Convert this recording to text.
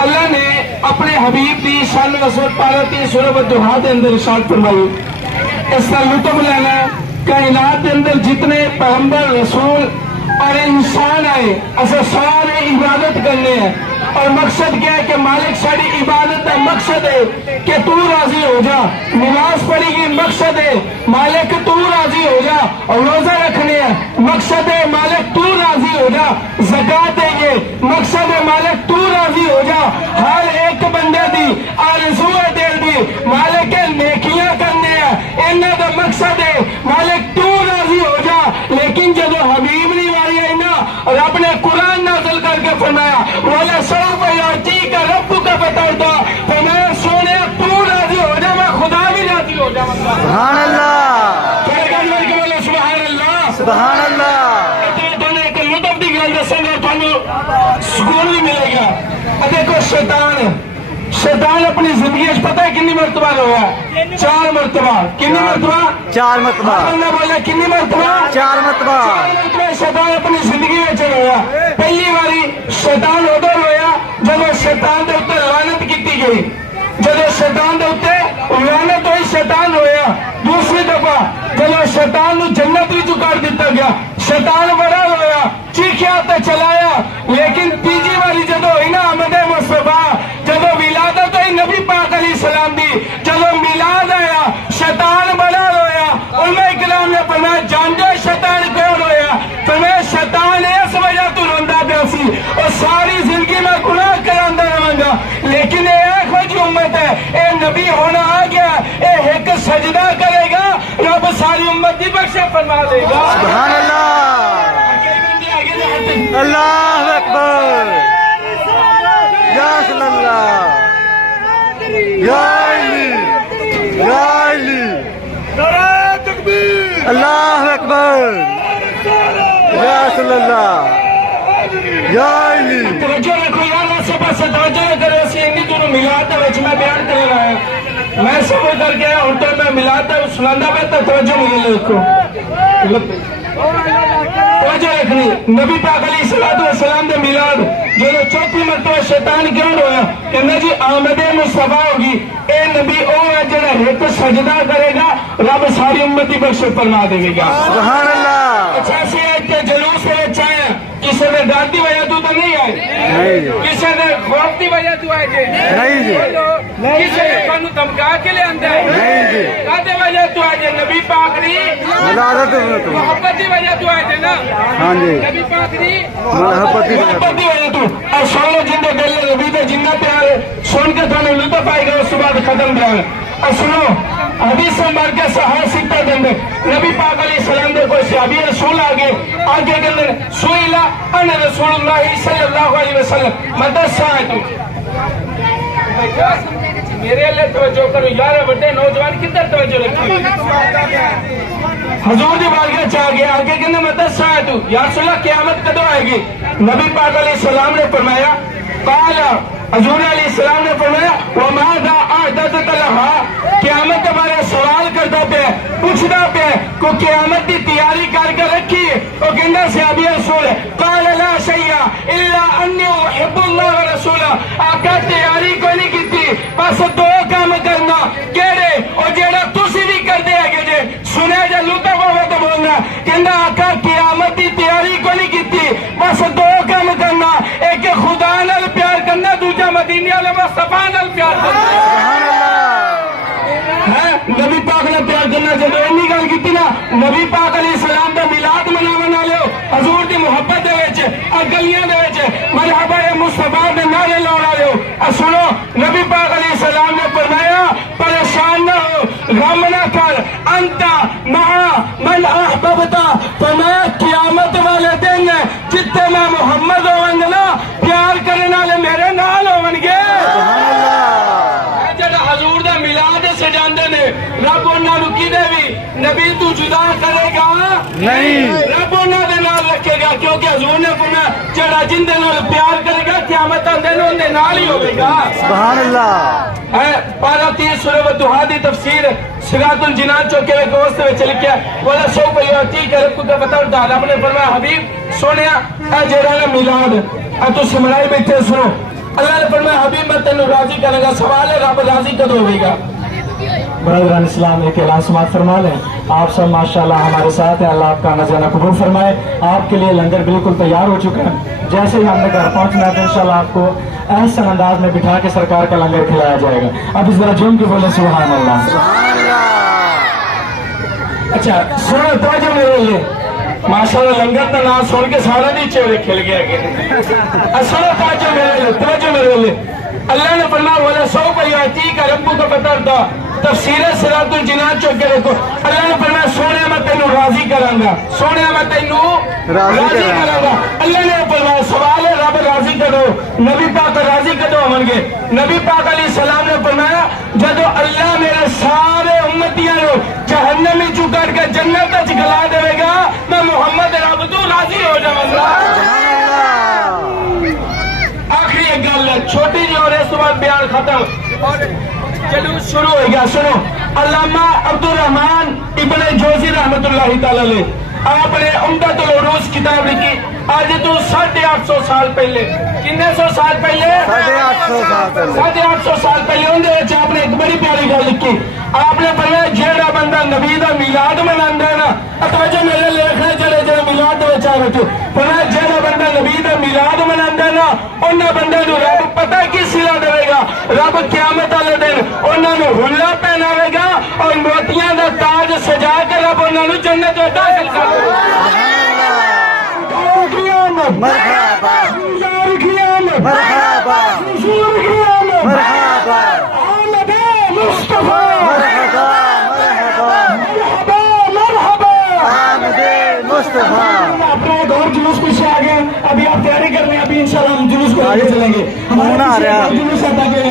اللہ نے اپنے حبیب دی شان وصفت پارتی سورۃ الدحا دے اندر ارشاد فرمائی اس کا لطف لینا ہے کائنات کے اندر جتنے پیغمبر رسول اور انسان آئے اسے سارے عبادت کرنے ہیں اور مقصد کیا ہے کہ مالک ساری عبادت کا مقصد ہے کہ تو راضی ہو جا نماز پڑھی گی مقصد ہے مالک تو راضی ہو جا اور روزہ رکھنے ہیں مقصد ہے مالک تو راضی ہو جا زکات دیں گے مقصد ہے مالک تو راضی ہو جا ہر ایک بندے دی آرزو ہے دل دی مالک نیکیاں کرنے ہیں انہاں دا مقصد ہے مالک تو راضی ہو جا لیکن جب حبیب نہیں والی ہے نا رب نے قرآن نازل کر کے فرمایا وَلَا سَوْفَ يُعْطِيكَ رَبُّكَ فَتَرْضَىٰ فرمایا سونے تو راضی ہو جا میں خدا بھی راضی ہو جا سبحان اللہ سبحان اللہ سبحان اللہ ایک لطف دی گل دساں گا تھانوں سکون بھی ملے گا دیکھو شیطان اپنی زندگی پتہ ہے کنی مرتبہ رویا 4 مرتبہ کنی مرتبہ 4 مرتبہ اللہ بولے کنی مرتبہ 4 مرتبہ شیطان اپنی زندگی میں رویا پہلی باری شیطان ادو رویا جب شیطان دے اوپر لعنت کیتی گئی جب شیطان دے اوپر لعنت ہوئی شیطان رویا دوسری دفعہ جب شیطان نو جنت وچ کر دیتا گیا شیطان بڑا رویا چیخیا تے چلایا لیکن تیجی باری جب ہوئی نا آمد مصطفیٰ جب ولادت ہوئی نبی پاک علیہ السلام دی جب میلاد آیا شیطان بڑا رویا علماء اکرام نے فرمایا جانتے شیطان کیوں رویا فرمایا شیطان اس وجہ تو روندا پیا سی اور ساری زندگی میں گناہ کراندا رہاں گا لیکن اے خوش امت ہے اے نبی ہونا آ گیا اے ایک سجدہ کرے گا رب ساری امت دی بخشش فرما دے گا سبحان اللہ اللہ اکبر یا صلی اللہ یا علی یا علی نعرہ تکبیر اللہ اکبر یا صلی اللہ یا علی توجہ رکھو یار سے پاس توجہ کرو اسی انی تو میلاد دے وچ میں بیان کر رہا ہوں میں سب کر گیا ہن تو میں میلاد دا سناندا پہ تو توجہ ملے دیکھو توجہ رکھنی نبی پاک علیہ السلام دے میلاد جو چوتھی مرتبہ شیطان کیوں رویا کہنا جی آمد مصطفیٰ ہوگی اے نبی او ہے جڑا ایک سجدہ کرے گا رب ساری امتی بخشش فرما دے گا سبحان اللہ اچھا سے ایک جلوس ہے چاہے کسی نے ڈر دی وجہ تو نہیں آئے کسی نے خوف دی وجہ تو آئے جی نہیں جی کسی نے کانو دمکا کے لے اندر نہیں جی کہتے وجہ تو آئے جی نبی پاک دی محبت دی وجہ تو آئے جی نا ہاں جی نبی پاک دی محبت دی وجہ تو اور سونے جن دے دل نبی دے جنہ پیار سن کے تھانے لطف آئے گا اس بعد ختم بیان اور سنو حدیث سنبھال کے سہار سکتا دیں نبی پاک علیہ السلام دے کوئی صحابی رسول آگے کے سوئلہ ان رسول اللہ صلی اللہ علیہ وسلم مدد ساعتو میرے لئے توجہ کرو یار بڑے نوجوان کدھر توجہ رکھیں حضور دی بارگاہ چاہ گیا آگے کہنے مدد ساعتو یا رسول اللہ قیامت کدو آئے گی نبی پاک علیہ السلام نے فرمایا قالا حضور علیہ السلام نے فرمایا وَمَاذَا أَعْدَدْتَ لَهَا قیامت ہمارے سوال کرتا پہ پوچھتا پہ کو قیامت کی تیاری کر کے رکھی وہ کہنا صحابی رسول ہے قال لا شیء الا انی احب اللہ ورسولہ آقا تیاری کوئی نہیں کیتی بس 2 کام کرنا کہڑے اور جیڑا تسی بھی کر دے آگے جے سنے جے لطف ہوئے تو بولنا کہنا آقا قیامت کی تیاری کوئی نہیں کیتی بس 2 کام کرنا ایک خدا نال پیار کرنا دوجا مدینے والے مصطفیٰ نال پیار کرنا نبی پاک نے پیار کرنا جب اینی گل کیتی نا نبی پاک علیہ السلام دا میلاد مناون والے حضور دی محبت دے وچ گلیاں دے وچ مرحبا مصطفیٰ دے نعرے لاون والے سنو نبی پاک علیہ السلام نے فرمایا پریشان نہ ہو غم نہ کر انت مع من احببتا فرمایا قیامت والے دن جتے میں محمد ہون نا پیار کرنے والے میرے نال ہون گے حضور دا میلاد سجاندے نے رب انہاں نو کدے وی نبی تو جدا کرے گا نہیں رب انہاں دے نال رکھے گا کیونکہ حضور نے فرمایا جڑا جن دے نال پیار کرے گا قیامت دے نال دے نال ہی ہوے گا سبحان اللہ ہے پارا 30 سورۃ الدحا دی تفسیر صراط الجنان چوکے میں گوشت میں چل گیا بولا سو پہ یوتی کہ رب کو کا پتہ ہوتا رب نے فرمایا حبیب سونیا اے جڑا میلاد اے تو سمرائی بیٹھے سنو اللہ نے فرمایا حبیب میں تینوں راضی کرے گا. سوال ہے رب راضی کدو ہوئے گا؟ برادران اسلام ایک اعلان سماعت فرما لیں. آپ سب ماشاءاللہ ہمارے ساتھ ہیں. اللہ آپ کا نذرانہ قبول فرمائے. آپ کے لیے لنگر بالکل تیار ہو چکا ہے. جیسے ہی ہم نے گھر پہنچنا ہے تو انشاءاللہ آپ کو احسن انداز میں بٹھا کے سرکار کا لنگر کھلایا جائے گا. اب اس طرح جھوم کے بولے سبحان اللہ. اچھا سنو توجہ میرے لیے. ماشاءاللہ لنگر کا نام سن کے سارا نہیں چہرے کھل گیا کہ سنو توجہ میرے لیے, توجہ میرے لیے. اللہ نے فرمایا ولا سوف یاتیک ربک فترضی. تفسیر صراط الجنان چوک کے دیکھو. اللہ نے فرمایا سونے میں تینوں راضی کراں گا, سونے میں تینوں راضی کراں گا. اللہ نے فرمایا سوال ہے رب راضی کرو, نبی پاک راضی کدو ہون گے؟ نبی پاک علیہ السلام نے فرمایا جدو اللہ میرے سارے امتیاں نو جہنم وچوں کڈ کے جنت وچ گلا دے گا, میں محمد رب تو راضی ہو جاواں گا. آخری ایک گل ہے چھوٹی جی اور اس بعد بیان ختم. چلو شروع ہو گیا. سنو علامہ عبدالرحمن ابن جوزی رحمت اللہ تعالی علیہ آپ نے عمدۃ العروض کتاب لکھی. آج تو 850 سال پہلے, کتنے سو سال پہلے؟ 850 سال پہلے اندر آپ نے ایک بڑی پیاری گل لکھی. آپ نے فرمایا جیڑا بندہ نبی دا میلاد مناندا ہے نا, توجہ میرے لکھنے چلے جڑے میلاد دے وچ آ بیٹھو. فرمایا جیڑا بندہ نبی دا میلاد مناندا ہے نا انہاں بندے نوں رب پتہ کی صلہ دے گا. رب قیامت والے دن انہاں نوں حلہ پہناوے گا اور موتیاں دا تاج سجا کے رب انہاں نوں جنت وچ داخل کرے گا. مرحبا مرحبا مرحبا مصطفیٰ مرحبا مرحبا آمد مصطفیٰ. اپنا ایک اور جلوس پیچھے آ گئے. ابھی آپ تیاری کر رہے ہیں, ابھی انشاءاللہ ہم جلوس کو لے کے چلیں گے. ہونا آ رہا ہے. جلوس آتا کہ